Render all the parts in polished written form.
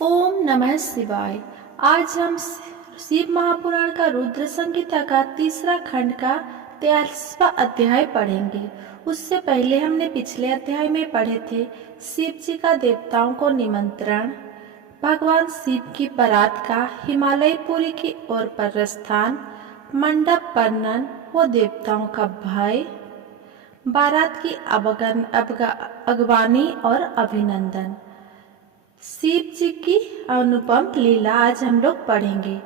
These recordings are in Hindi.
ओम नमः शिवाय। आज हम शिव महापुराण का रुद्र संहिता का तीसरा खंड का 43वां अध्याय पढ़ेंगे। उससे पहले हमने पिछले अध्याय में पढ़े थे शिव जी का देवताओं को निमंत्रण, भगवान शिव की बारात का हिमालयपुरी की ओर प्रस्थान, मंडप वर्णन व देवताओं का भय, बारात की अगवानी और अभिनंदन। शिव जी की अनुपम लीला आज हम लोग पढ़ेंगे।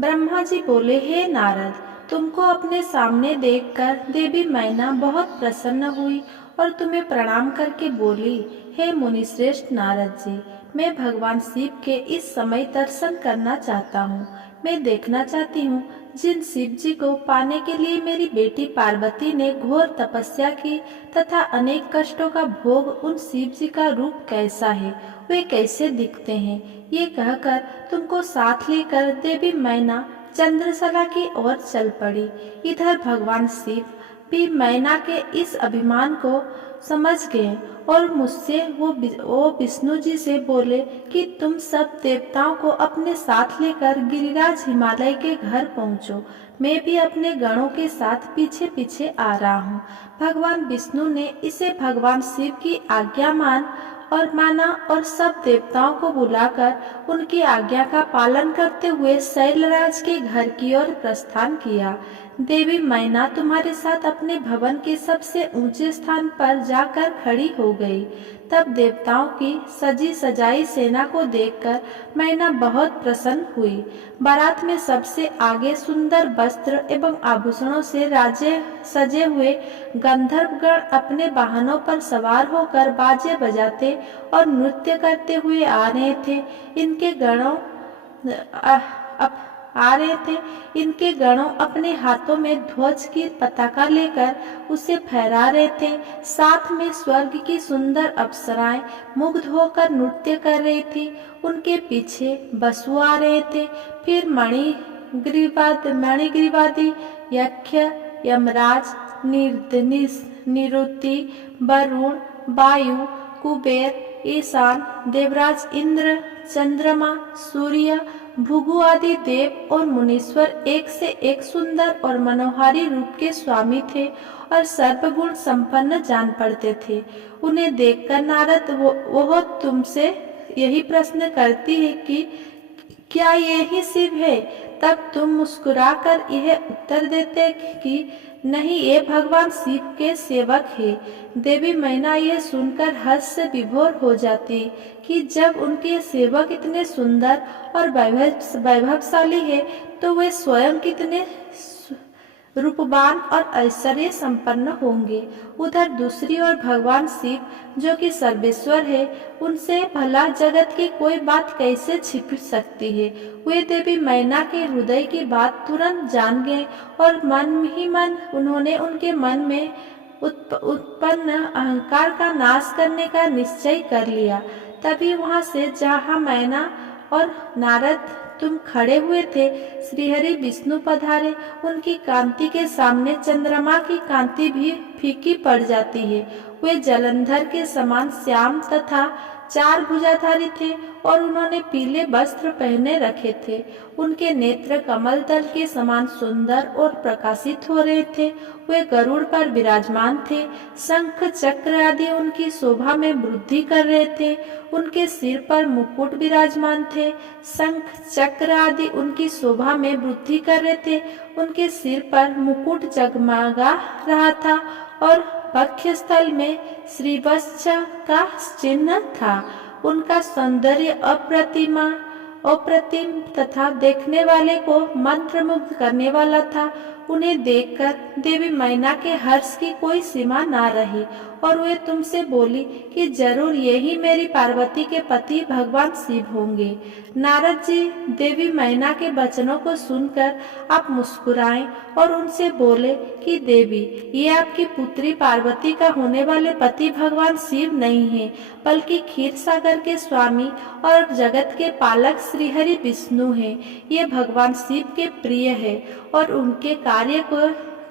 ब्रह्मा जी बोले, हे नारद, तुमको अपने सामने देखकर देवी मैना बहुत प्रसन्न हुई और तुम्हें प्रणाम करके बोली, हे मुनिश्रेष्ठ नारद जी, मैं भगवान शिव के इस समय दर्शन करना चाहता हूँ। मैं देखना चाहती हूँ जिन शिव जी को पाने के लिए मेरी बेटी पार्वती ने घोर तपस्या की तथा अनेक कष्टों का भोग, उन शिव जी का रूप कैसा है, वे कैसे दिखते हैं। ये कहकर तुमको साथ लेकर देवी मैना चंद्रशला की ओर चल पड़ी। इधर भगवान शिव भी मैना के इस अभिमान को समझ गए और मुझसे वो विष्णु जी से बोले कि तुम सब देवताओं को अपने साथ लेकर गिरिराज हिमालय के घर पहुँचो। मैं भी अपने गणों के साथ पीछे पीछे आ रहा हूँ। भगवान विष्णु ने इसे भगवान शिव की आज्ञा माना और सब देवताओं को बुलाकर उनकी आज्ञा का पालन करते हुए शैलराज के घर की ओर प्रस्थान किया। देवी मैना तुम्हारे साथ अपने भवन के सबसे ऊंचे स्थान पर जाकर खड़ी हो गई। तब देवताओं की सजी सजाई सेना को देखकर मैना बहुत प्रसन्न हुई। बारात में सबसे आगे सुंदर वस्त्र एवं आभूषणों से सजे हुए गंधर्वगण अपने वाहनों पर सवार होकर बाजे बजाते और नृत्य करते हुए आ रहे थे। इनके गणों अपने हाथों में ध्वज की पताका लेकर उसे फहरा रहे थे। साथ में स्वर्ग की सुंदर अप्सराएं मुग्ध होकर नृत्य कर रही थी। उनके पीछे वसु आ रहे थे। फिर मणिग्रीवादी यक्ष, यमराज, निरुति, वरुण, वायु, कुबेर, ईशान, देवराज इंद्र, चंद्रमा, सूर्य, भृगु आदि देव और मुनीश्वर एक से एक सुंदर और मनोहारी रूप के स्वामी थे और सर्वगुण संपन्न जान पड़ते थे। उन्हें देखकर नारद वह तुमसे यही प्रश्न करती है कि क्या यही शिव है? तब तुम मुस्कुराकर यह उत्तर देते कि नहीं, ये भगवान शिव के सेवक है। देवी मैना यह सुनकर हर्ष से विभोर हो जाती कि जब उनके सेवक इतने सुंदर और वैभवशाली है तो वे स्वयं कितने रूपवान और ऐश्वर्य संपन्न होंगे। उधर दूसरी ओर भगवान शिव जो कि सर्वेश्वर है, उनसे भला जगत की कोई बात कैसे छिप सकती है। वे देवी मैना के हृदय की बात तुरंत जान गए और मन ही मन उन्होंने उनके मन में उत्पन्न अहंकार का नाश करने का निश्चय कर लिया। तभी वहां से जहाँ मैना और नारद तुम खड़े हुए थे, श्रीहरि विष्णु पधारे। उनकी कांति के सामने चंद्रमा की कांति भी फीकी पड़ जाती है। वे जलंधर के समान श्याम तथा चार भुजाधारी थे और उन्होंने पीले वस्त्र पहने रखे थे। उनके नेत्र कमल दल के समान सुंदर और प्रकाशित हो रहे थे। वे गरुड़ पर विराजमान थे। शंख चक्र आदि उनकी शोभा में वृद्धि कर रहे थे। उनके सिर पर मुकुट विराजमान थे। शंख चक्र आदि उनकी शोभा में वृद्धि कर रहे थे। उनके सिर पर मुकुट जगमगा रहा था और वक्षस्थल में श्रीवत्स का चिन्ह था। उनका सौंदर्य अप्रतिम तथा देखने वाले को मंत्रमुग्ध करने वाला था। उन्हें देखकर देवी मैना के हर्ष की कोई सीमा ना रही और वे तुमसे बोली कि जरूर यही मेरी पार्वती के पति भगवान शिव होंगे। नारद जी देवी मैना के वचनों को सुनकर आप मुस्कुराए और उनसे बोले कि देवी, ये आपकी पुत्री पार्वती का होने वाले पति भगवान शिव नहीं है, बल्कि क्षीर सागर के स्वामी और जगत के पालक श्रीहरि विष्णु हैं। ये भगवान शिव के प्रिय है और उनके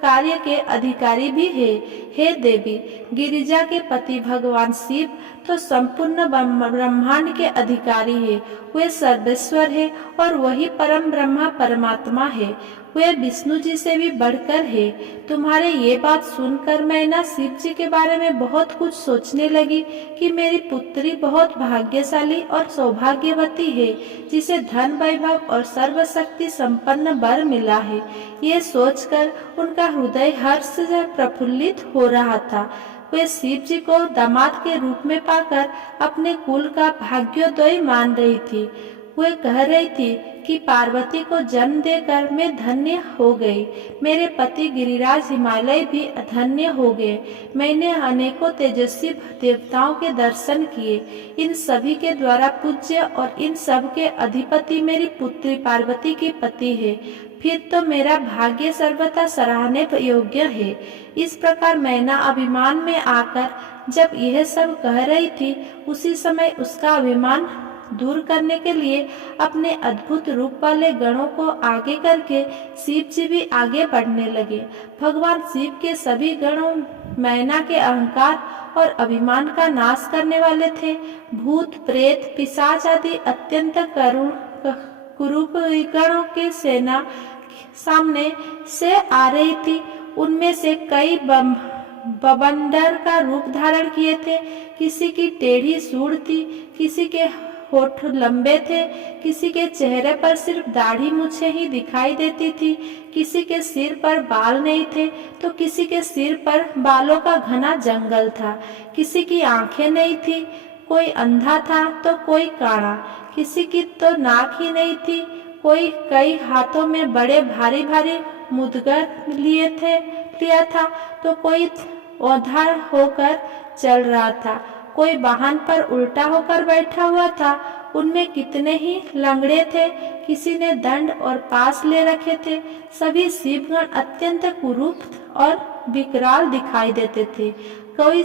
कार्य के अधिकारी भी है। हे देवी, गिरिजा के पति भगवान शिव तो संपूर्ण ब्रह्मांड के अधिकारी है। वे सर्वेश्वर है और वही परम ब्रह्मा परमात्मा है। वे विष्णु जी से भी बढ़कर है। तुम्हारे ये बात सुनकर मैं ना शिव जी के बारे में बहुत कुछ सोचने लगी कि मेरी पुत्री बहुत भाग्यशाली और सौभाग्यवती है, जिसे धन वैभव और सर्वशक्ति संपन्न वर मिला है। ये सोचकर उनका हृदय हर्ष से प्रफुल्लित हो रहा था। वे शिव जी को दामाद के रूप में पाकर अपने कुल का भाग्योदय मान रही थी। वे कह रही थी कि पार्वती को जन्म देकर मैं धन्य हो गई। मेरे पति गिरिराज हिमालय भी धन्य हो गए। मैंने अनेकों तेजस्वी देवताओं के दर्शन किए। इन सभी के द्वारा पूज्य और इन सब के अधिपति मेरी पुत्री पार्वती के पति है। फिर तो मेरा भाग्य सर्वथा सराहने योग्य है। इस प्रकार मैना अभिमान में आकर जब यह सब कह रही थी, उसी समय उसका अभिमान दूर करने के लिए अपने अद्भुत रूप वाले गणों को आगे करके शिव जी भी आगे बढ़ने लगे। भगवान शिव के सभी गणों मैना के अहंकार और अभिमान का नाश करने वाले थे। भूत प्रेत पिशाच आदि अत्यंत कुरूप गणों के सेना सामने से आ रही थी। उनमें से कई बवंडर का रूप धारण किए थे। किसी की टेढ़ी सूंड थी, किसी के होठ लंबे थे, किसी के चेहरे पर सिर्फ दाढ़ी मूछें ही दिखाई देती थी, किसी के सिर पर बाल नहीं थे तो किसी के सिर पर बालों का घना जंगल था। किसी की आंखें नहीं थी, कोई अंधा था तो कोई काड़ा, किसी की तो नाक ही नहीं थी, कोई कई हाथों में बड़े भारी भारी मुदगर लिया था तो कोई औंधा होकर चल रहा था, कोई वाहन पर उल्टा होकर बैठा हुआ था। उनमें कितने ही लंगड़े थे, किसी ने दंड और पास ले रखे थे। सभी शिवगण अत्यंत कुरूप और विकराल दिखाई देते थे। कोई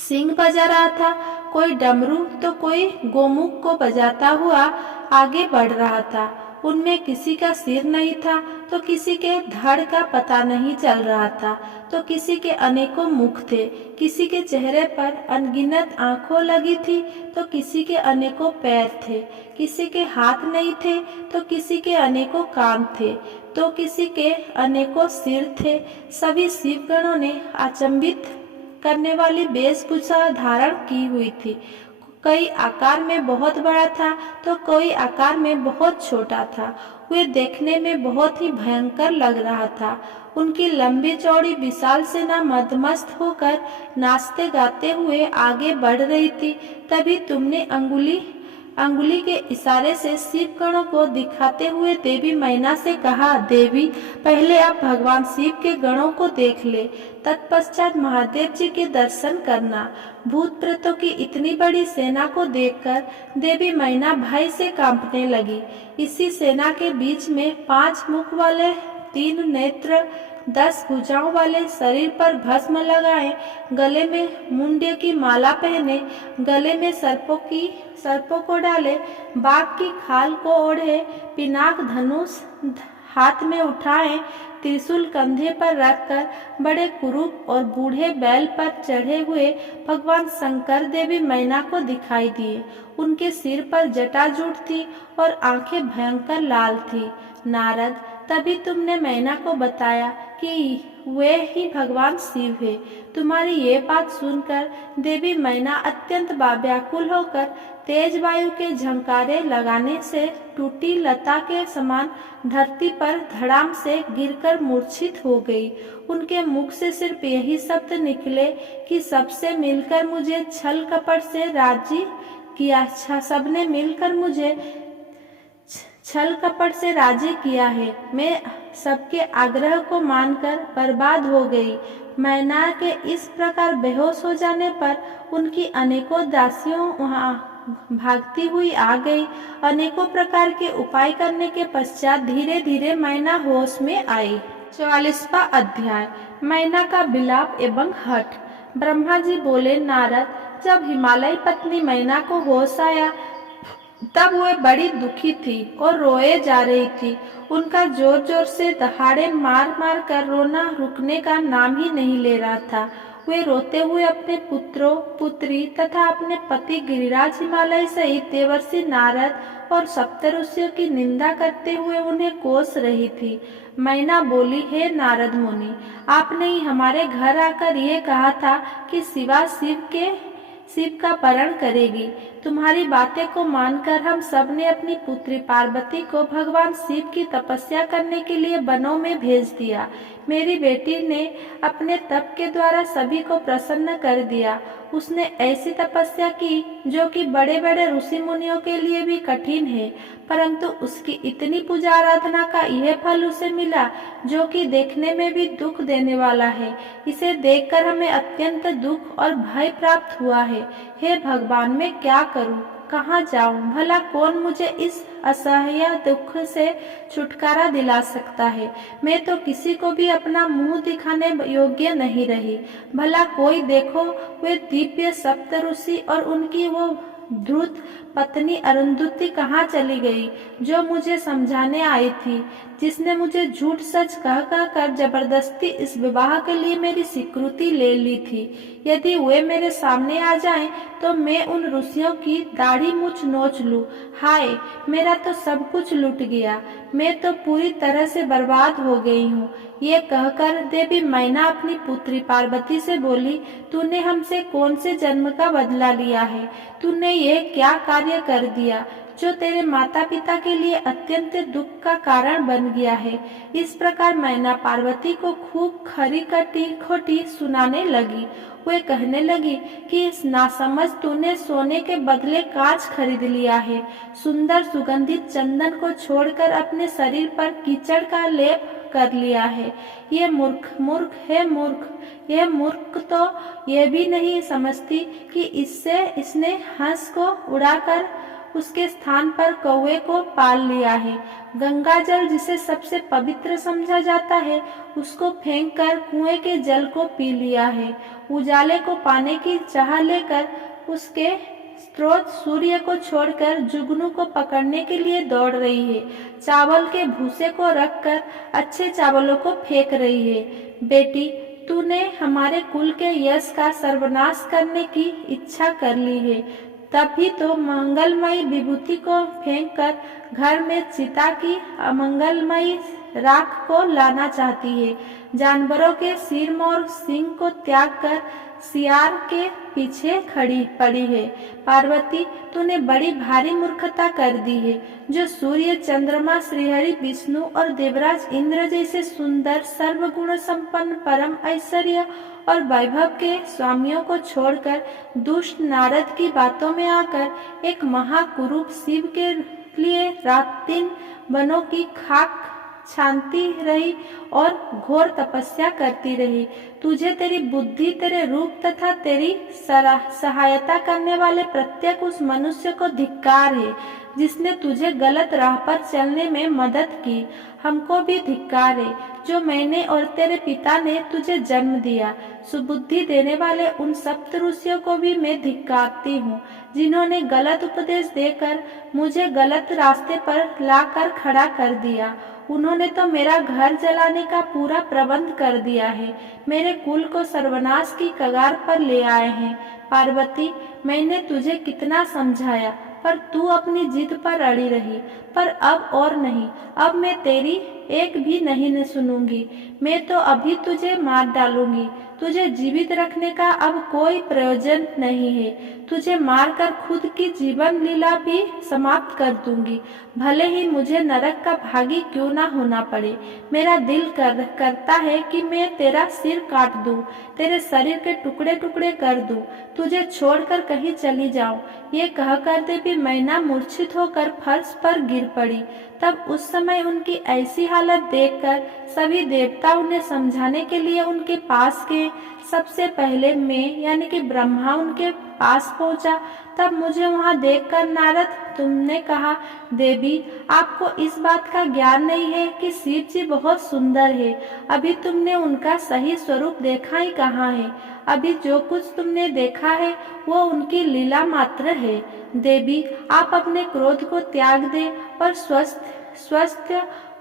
सिंह बजा रहा था, कोई डमरू तो कोई गोमुख को बजाता हुआ आगे बढ़ रहा था। उनमें किसी का सिर नहीं था तो किसी के धड़ का पता नहीं चल रहा था, तो किसी के अनेकों मुख थे, किसी के चेहरे पर अनगिनत आंखों लगी थी तो किसी के अनेकों पैर थे, किसी के हाथ नहीं थे तो किसी के अनेकों कान थे, तो किसी के अनेकों सिर थे। सभी शिवगणों ने अचंभित करने वाली वेशभूषा धारण की हुई थी। कई आकार में बहुत बड़ा था तो कोई आकार में बहुत छोटा था। वे देखने में बहुत ही भयंकर लग रहा था। उनकी लंबी चौड़ी विशाल सेना मदमस्त होकर नाचते गाते हुए आगे बढ़ रही थी। तभी तुमने अंगुली के इशारे से शिवगणों को दिखाते हुए देवी मैना से कहा, देवी पहले आप भगवान शिव के गणों को देख ले, तत्पश्चात महादेव जी के दर्शन करना। भूत प्रेतों की इतनी बड़ी सेना को देखकर देवी मैना भय से कांपने लगी। इसी सेना के बीच में 5 मुख वाले, 3 नेत्र, 10 भुजाओं वाले, शरीर पर भस्म लगाए, गले में मुंडे की माला पहने, गले में सर्पों को डाले, बाघ की खाल को ओढ़े, पिनाक धनुष हाथ में उठाए, त्रिशूल कंधे पर रखकर बड़े कुरूप और बूढ़े बैल पर चढ़े हुए भगवान शंकर देवी मैना को दिखाई दिए। उनके सिर पर जटाजूट थी और आंखें भयंकर लाल थी। नारद, तभी तुमने मैना को बताया कि वे ही भगवान शिव है। तुम्हारी ये बात सुनकर देवी मैना अत्यंत व्याकुल होकर तेज वायु के झंकारे लगाने से टूटी लता के समान धरती पर धड़ाम से गिरकर मूर्छित हो गई। उनके मुख से सिर्फ यही शब्द निकले कि सबसे मिलकर मुझे छल कपट से राजी किया। सबने मिलकर मुझे छल कपट से राजी किया है। मैं सबके आग्रह को मानकर बर्बाद हो गई। मैना के इस प्रकार बेहोश हो जाने पर उनकी अनेकों दासियों वहां भागती हुई आ गई। अनेकों प्रकार के उपाय करने के पश्चात धीरे धीरे मैना होश में आई। 44वां अध्याय, मैना का विलाप एवं हठ। ब्रह्मा जी बोले, नारद, जब हिमालय पत्नी मैना को होश आया तब वह बड़ी दुखी थी और रोए जा रही थी। उनका जोर जोर से दहाड़े मार मार कर रोना रुकने का नाम ही नहीं ले रहा था। वे रोते हुए अपने पुत्रों, पुत्री तथा अपने पति गिरिराज हिमालय सहित देवर्षि नारद और सप्तऋषियों की निंदा करते हुए उन्हें कोस रही थी। मैना बोली, हे नारद मुनि, आपने ही हमारे घर आकर ये कहा था कि शिवा शिव का वरण करेगी। तुम्हारी बातें को मानकर हम सब ने अपनी पुत्री पार्वती को भगवान शिव की तपस्या करने के लिए वनों में भेज दिया। मेरी बेटी ने अपने तप के द्वारा सभी को प्रसन्न कर दिया। उसने ऐसी तपस्या की जो कि बड़े बड़े ऋषि मुनियों के लिए भी कठिन है, परंतु उसकी इतनी पूजा आराधना का यह फल उसे मिला जो कि देखने में भी दुख देने वाला है। इसे देखकर हमें अत्यंत दुख और भय प्राप्त हुआ है। हे भगवान, मैं क्या करूं, कहाँ जाऊं? भला कौन मुझे इस असह्य दुख से छुटकारा दिला सकता है? मैं तो किसी को भी अपना मुंह दिखाने योग्य नहीं रही। भला कोई देखो, वे दिव्य सप्तऋषि और उनकी वो धूर्त पत्नी अरुंधति कहाँ चली गई, जो मुझे समझाने आई थी, जिसने मुझे झूठ सच कह कर जबरदस्ती इस विवाह के लिए मेरी स्वीकृति ले ली थी। यदि वे मेरे सामने आ जाएं, तो मैं उन ऋषियों की दाढ़ी मूछ नोच लूं। हाय, मेरा तो सब कुछ लुट गया, मैं तो पूरी तरह से बर्बाद हो गई हूँ। ये कहकर देवी मैना अपनी पुत्री पार्वती से बोली, तूने हमसे कौन से जन्म का बदला लिया है? तूने ये क्या कार्य कर दिया जो तेरे माता पिता के लिए अत्यंत दुख का कारण बन गया है? इस प्रकार मैना पार्वती को खूब खरी खोटी सुनाने लगी। वे कहने लगी कि इस नासमझ तूने सोने के बदले कांच खरीद लिया है। सुंदर सुगंधित चंदन को छोड़कर अपने शरीर पर कीचड़ का लेप कर लिया है। ये यह मूर्ख तो यह भी नहीं समझती कि इसने हंस को उड़ाकर उसके स्थान पर कौवे को पाल लिया है। गंगा जल जिसे सबसे पवित्र समझा जाता है, उसको फेंककर कुएं के जल को पी लिया है। उजाले को पाने की चाह लेकर उसके स्रोत सूर्य को छोड़कर जुगनू को पकड़ने के लिए दौड़ रही है। चावल के भूसे को रखकर अच्छे चावलों को फेंक रही है। बेटी, तूने हमारे कुल के यश का सर्वनाश करने की इच्छा कर ली है, तभी तो मंगलमयी विभूति को फेंककर घर में चिता की अमंगलमयी राख को लाना चाहती है। जानवरों के सिर और सींग को त्याग कर सियार के पीछे खड़ी पड़ी है। पार्वती, तूने बड़ी भारी मूर्खता कर दी है, जो सूर्य, चंद्रमा, श्रीहरि, विष्णु और देवराज इंद्र जैसे सुंदर, सर्वगुण संपन्न, परम ऐश्वर्य और वैभव के स्वामियों को छोड़कर दुष्ट नारद की बातों में आकर एक महाकुरूप शिव के लिए रात दिन वनों की खाक छानती रही और घोर तपस्या करती रही। तुझे तेरी बुद्धि, तेरे रूप तथा तेरी सहायता करने वाले प्रत्येक उस मनुष्य को धिक्कार है जिसने तुझे गलत राह पर चलने में मदद की। हमको भी धिक्कार है जो मैंने और तेरे पिता ने तुझे जन्म दिया। सुबुद्धि देने वाले उन सप्त ऋषियों को भी मैं धिक्कारती हूँ, जिन्होंने गलत उपदेश देकर मुझे गलत रास्ते पर लाकर खड़ा कर दिया। उन्होंने तो मेरा घर जलाने का पूरा प्रबंध कर दिया है, मेरे कुल को सर्वनाश की कगार पर ले आए हैं। पार्वती, मैंने तुझे कितना समझाया, पर तू अपनी जिद पर अड़ी रही। पर अब और नहीं, अब मैं तेरी एक भी नहीं सुनूंगी। मैं तो अभी तुझे मार डालूंगी। तुझे जीवित रखने का अब कोई प्रयोजन नहीं है। तुझे मारकर खुद की जीवन लीला भी समाप्त कर दूंगी, भले ही मुझे नरक का भागी क्यों ना होना पड़े। मेरा दिल करता है कि मैं तेरा सिर काट दूं, तेरे शरीर के टुकड़े टुकड़े कर दूं, तुझे छोड़कर कहीं चली जाऊं। ये कहकर देवी मैना मूर्छित होकर फर्श पर गिर पड़ी। तब उस समय उनकी ऐसी हालत देखकर सभी देवता उन्हें समझाने के लिए उनके पास गए। सबसे पहले मैं यानी कि ब्रह्मा उनके पास पहुंचा। तब मुझे वहां देखकर नारद, तुमने कहा, देवी, आपको इस बात का ज्ञान नहीं है कि शिव जी बहुत सुंदर है। अभी तुमने उनका सही स्वरूप देखा ही कहाँ है। अभी जो कुछ तुमने देखा है वो उनकी लीला मात्र है। देवी, आप अपने क्रोध को त्याग दें और स्वस्थ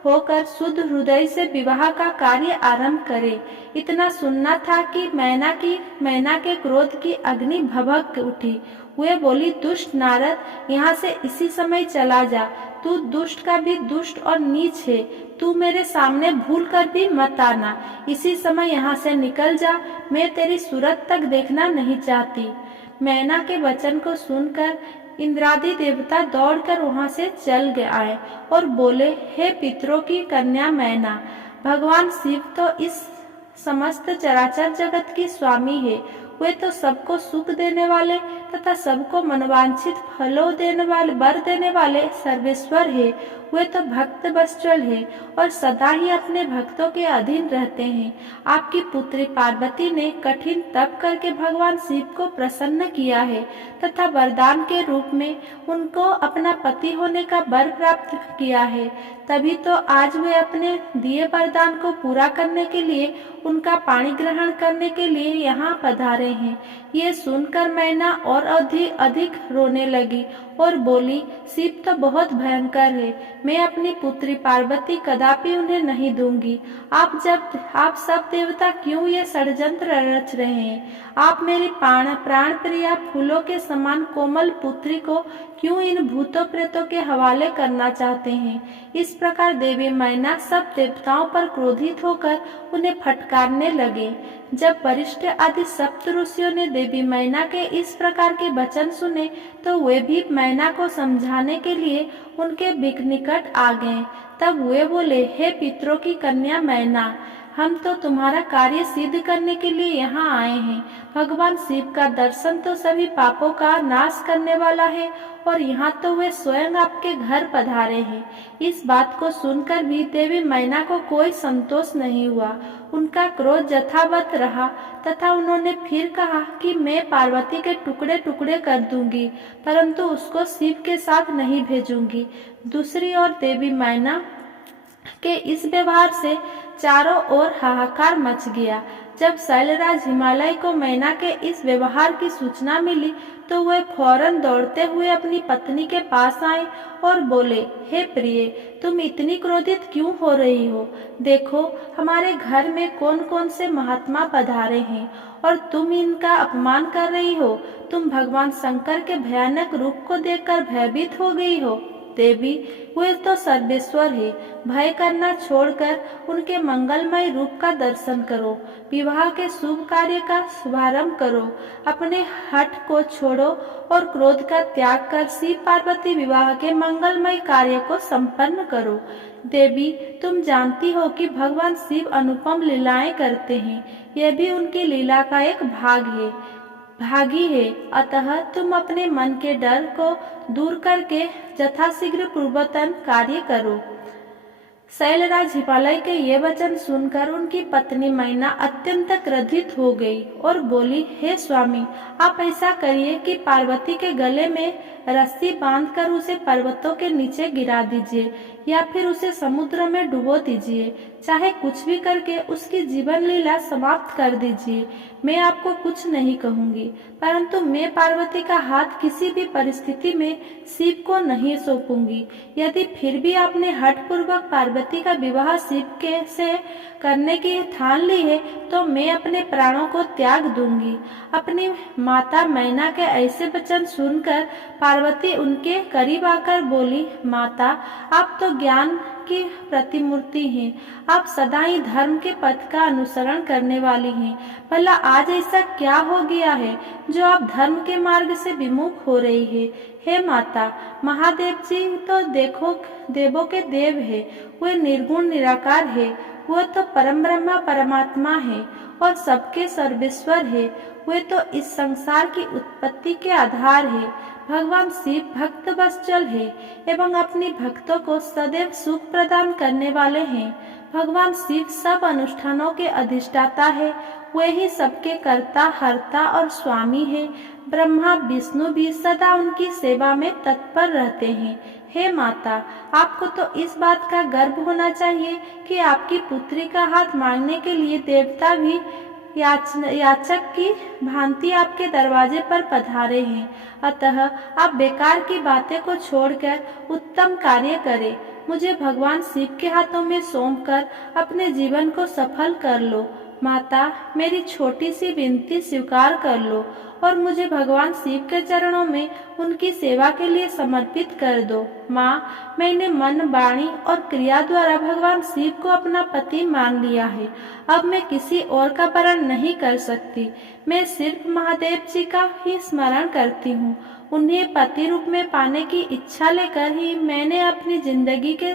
होकर शुद्ध हृदय से विवाह का कार्य आरंभ करे। इतना सुनना था कि मैना के क्रोध की अग्नि भभक उठी। वे बोली, दुष्ट नारद, यहाँ से इसी समय चला जा। तू दुष्ट का भी दुष्ट और नीच है। तू मेरे सामने भूल कर भी मत आना। इसी समय यहाँ से निकल जा। मैं तेरी सूरत तक देखना नहीं चाहती। मैना के वचन को सुनकर इंद्रादि देवता दौड़कर वहां से चल गए आए और बोले, हे पितरों की कन्या मैना, भगवान शिव तो इस समस्त चराचर जगत की स्वामी है। वे तो सबको सुख देने वाले तथा सबको मनवांछित फलों देने वाले वर देने वाले सर्वेश्वर है। वे तो भक्त वत्सल है और सदा ही अपने भक्तों के अधीन रहते हैं। आपकी पुत्री पार्वती ने कठिन तप करके भगवान शिव को प्रसन्न किया है तथा वरदान के रूप में उनको अपना पति होने का वर प्राप्त किया है। तभी तो आज वे अपने दिए वरदान को पूरा करने के लिए उनका पाणी ग्रहण करने के लिए यहाँ पधारे हैं। ये सुनकर मैना और अधिक रोने लगी और बोली, शिव तो बहुत भयंकर है। मैं अपनी पुत्री पार्वती कदापि उन्हें नहीं दूंगी। आप सब देवता क्यों ये षड्यंत्र रच रहे हैं? आप मेरी प्राण प्रिया फूलों के समान कोमल पुत्री को क्यों इन भूतों प्रेतों के हवाले करना चाहते हैं? इस प्रकार देवी मैना सब देवताओं पर क्रोधित होकर उन्हें फटकारने लगे। जब वरिष्ठ आदि सप्त ऋषियों ने देवी मैना के इस प्रकार के वचन सुने तो वे भी मैना को समझाने के लिए उनके निकट आ गए। तब वे बोले, हे पितरों की कन्या मैना, हम तो तुम्हारा कार्य सिद्ध करने के लिए यहाँ आए हैं। भगवान शिव का दर्शन तो सभी पापों का नाश करने वाला है और यहाँ तो वे स्वयं आपके घर पधारे हैं। इस बात को सुनकर भी देवी मैना को कोई संतोष नहीं हुआ। उनका क्रोध यथावत रहा तथा उन्होंने फिर कहा कि मैं पार्वती के टुकड़े टुकड़े कर दूंगी, परंतु उसको शिव के साथ नहीं भेजूंगी। दूसरी ओर देवी मैना के इस व्यवहार से चारों ओर हाहाकार मच गया। जब शैलराज हिमालय को मैना के इस व्यवहार की सूचना मिली तो वे फौरन दौड़ते हुए अपनी पत्नी के पास आए और बोले, हे प्रिय, तुम इतनी क्रोधित क्यों हो रही हो? देखो, हमारे घर में कौन कौन से महात्मा पधारे हैं और तुम इनका अपमान कर रही हो। तुम भगवान शंकर के भयानक रूप को देखकर भयभीत हो गई हो। देवी, वे तो सर्वेश्वर है। भय करना छोड़कर उनके मंगलमय रूप का दर्शन करो। विवाह के शुभ कार्य का शुभारंभ करो। अपने हठ को छोड़ो और क्रोध का त्याग कर शिव पार्वती विवाह के मंगलमय कार्य को संपन्न करो। देवी, तुम जानती हो कि भगवान शिव अनुपम लीलाएं करते हैं। यह भी उनकी लीला का एक भागी है। अतः तुम अपने मन के डर को दूर करके यथाशीघ्र पूर्वतन कार्य करो। शैलराज हिमालय के ये वचन सुनकर उनकी पत्नी मैना अत्यंत क्रोधित हो गई और बोली, हे स्वामी, आप ऐसा करिए कि पार्वती के गले में रस्सी बांधकर उसे पर्वतों के नीचे गिरा दीजिए या फिर उसे समुद्र में डुबो दीजिए। चाहे कुछ भी करके उसकी जीवन लीला समाप्त कर दीजिए। मैं आपको कुछ नहीं कहूंगी, परंतु मैं पार्वती का हाथ किसी भी परिस्थिति में शिव को नहीं सौंपूंगी। यदि फिर भी आपने हठपूर्वक पार्वती का विवाह शिव के से करने की ठान ली है तो मैं अपने प्राणों को त्याग दूंगी। अपनी माता मैना के ऐसे वचन सुनकर पार्वती उनके करीब आकर बोली, माता, आप तो ज्ञान की प्रतिमूर्ति हैं। आप सदा ही धर्म के पथ का अनुसरण करने वाली हैं। भला आज ऐसा क्या हो गया है जो आप धर्म के मार्ग से विमुख हो रही है? हे माता, महादेव जी तो देखो देवों के देव है। वे निर्गुण निराकार है। वह तो परम ब्रह्मा परमात्मा है और सबके सर्वेश्वर है। वे तो इस संसार की उत्पत्ति के आधार है। भगवान शिव भक्त वत्सल है एवं अपने भक्तों को सदैव सुख प्रदान करने वाले हैं। भगवान शिव सब अनुष्ठानों के अधिष्ठाता है। वे ही सबके कर्ता, हर्ता और स्वामी है। ब्रह्मा विष्णु भी सदा उनकी सेवा में तत्पर रहते हैं। हे माता, आपको तो इस बात का गर्व होना चाहिए कि आपकी पुत्री का हाथ मांगने के लिए देवता भी याचक की भांति आपके दरवाजे पर पधारे हैं। अतः आप बेकार की बातें को छोड़कर उत्तम कार्य करें। मुझे भगवान शिव के हाथों में सौंपकर अपने जीवन को सफल कर लो। माता, मेरी छोटी सी विनती स्वीकार कर लो और मुझे भगवान शिव के चरणों में उनकी सेवा के लिए समर्पित कर दो। माँ, मैंने मन, वाणी और क्रिया द्वारा भगवान शिव को अपना पति मान लिया है। अब मैं किसी और का वरण नहीं कर सकती। मैं सिर्फ महादेव जी का ही स्मरण करती हूँ। उन्हें पति रूप में पाने की इच्छा लेकर ही मैंने अपनी जिंदगी के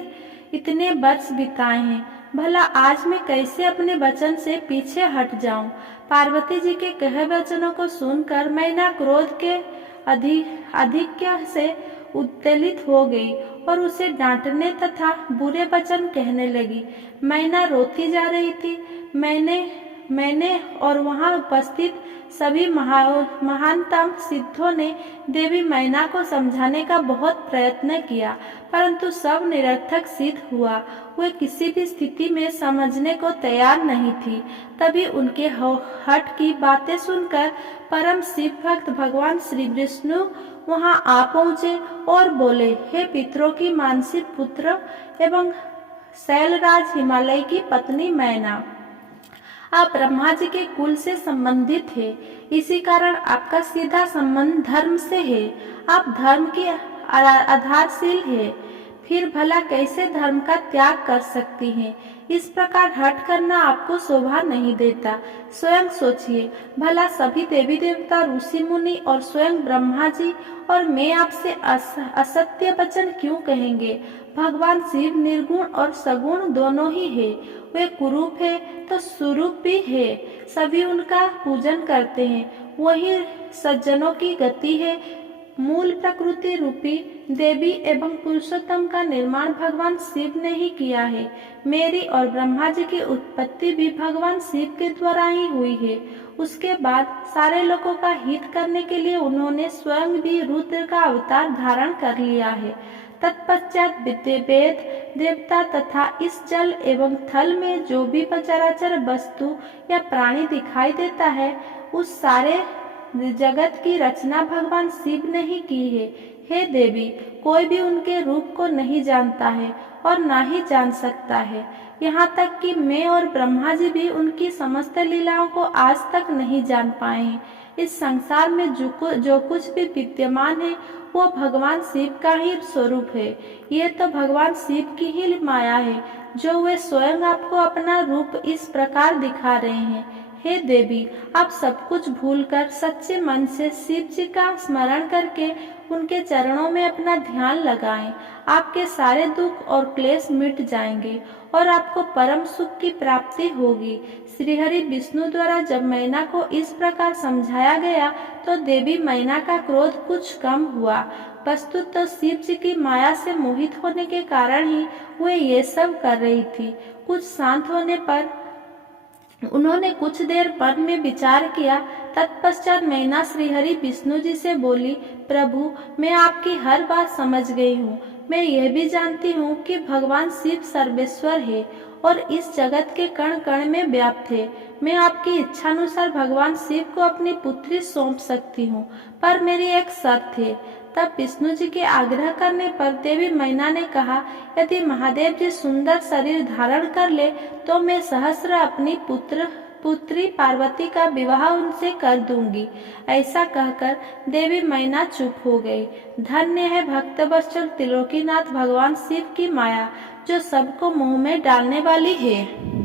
इतने वर्ष बिताए हैं। भला आज मैं कैसे अपने वचन से पीछे हट जाऊं? पार्वती जी के कहे वचनों को सुनकर मैना क्रोध के अधिक्य से उत्तेजित हो गई और उसे डांटने तथा बुरे वचन कहने लगी। मैना रोती जा रही थी। मैंने और वहां उपस्थित सभी महानतम सिद्धों ने देवी मैना को समझाने का बहुत प्रयत्न किया, परंतु सब निरर्थक सिद्ध हुआ। वे किसी भी स्थिति में समझने को तैयार नहीं थी। तभी उनके हठ की बातें सुनकर परम शिव भक्त भगवान श्री विष्णु वहां आ पहुंचे और बोले, हे पितरों की मानसिक पुत्र एवं शैलराज हिमालय की पत्नी मैना, आप ब्रह्मा जी के कुल से संबंधित है। इसी कारण आपका सीधा संबंध धर्म से है। आप धर्म की आधारशील है। फिर भला कैसे धर्म का त्याग कर सकती हैं? इस प्रकार हठ करना आपको शोभा नहीं देता। स्वयं सोचिए, भला सभी देवी देवता, ऋषि मुनि और स्वयं ब्रह्मा जी और मैं आपसे असत्य वचन क्यों कहेंगे? भगवान शिव निर्गुण और सगुण दोनों ही है। वे कुरूप है तो स्वरूप भी है। सभी उनका पूजन करते हैं। वही सज्जनों की गति है। मूल प्रकृति रूपी देवी एवं पुरुषोत्तम का निर्माण भगवान शिव ने ही किया है। मेरी और ब्रह्मा जी की उत्पत्ति भी भगवान शिव के द्वारा ही हुई है। उसके बाद सारे लोगों का हित करने के लिए उन्होंने स्वयं भी रुद्र का अवतार धारण कर लिया है। तत्पश्चात वेद देवता तथा इस जल एवं थल में जो भी चराचर वस्तु या प्राणी दिखाई देता है, उस सारे जगत की रचना भगवान शिव ने ही की है। हे देवी, कोई भी उनके रूप को नहीं जानता है और ना ही जान सकता है। यहाँ तक कि मैं और ब्रह्मा जी भी उनकी समस्त लीलाओं को आज तक नहीं जान पाए हैं। इस संसार में जो कुछ भी विद्यमान है वो भगवान शिव का ही स्वरूप है। ये तो भगवान शिव की ही माया है जो वे स्वयं आपको अपना रूप इस प्रकार दिखा रहे हैं। हे देवी, आप सब कुछ भूलकर सच्चे मन से शिव जी का स्मरण करके उनके चरणों में अपना ध्यान लगाएं। आपके सारे दुख और क्लेश मिट जाएंगे और आपको परम सुख की प्राप्ति होगी। श्रीहरि विष्णु द्वारा जब मैना को इस प्रकार समझाया गया तो देवी मैना का क्रोध कुछ कम हुआ। वस्तुत तो शिव जी की माया से मोहित होने के कारण ही वे ये सब कर रही थी। कुछ शांत होने पर उन्होंने कुछ देर मन में विचार किया। तत्पश्चात मैना श्रीहरि विष्णु जी से बोली, प्रभु, मैं आपकी हर बात समझ गई हूँ। मैं यह भी जानती हूँ कि भगवान शिव सर्वेश्वर है और इस जगत के कण कण में व्याप्त है। मैं आपकी इच्छानुसार भगवान शिव को अपनी पुत्री सौंप सकती हूँ, पर मेरी एक शर्त है। तब विष्णु जी के आग्रह करने पर देवी मैना ने कहा, यदि महादेव जी सुंदर शरीर धारण कर ले तो मैं सहस्र अपनी पुत्री पार्वती का विवाह उनसे कर दूंगी। ऐसा कहकर देवी मैना चुप हो गई। धन्य है भक्तवत्सल त्रिलोकीनाथ भगवान शिव की माया, जो सबको मुंह में डालने वाली है।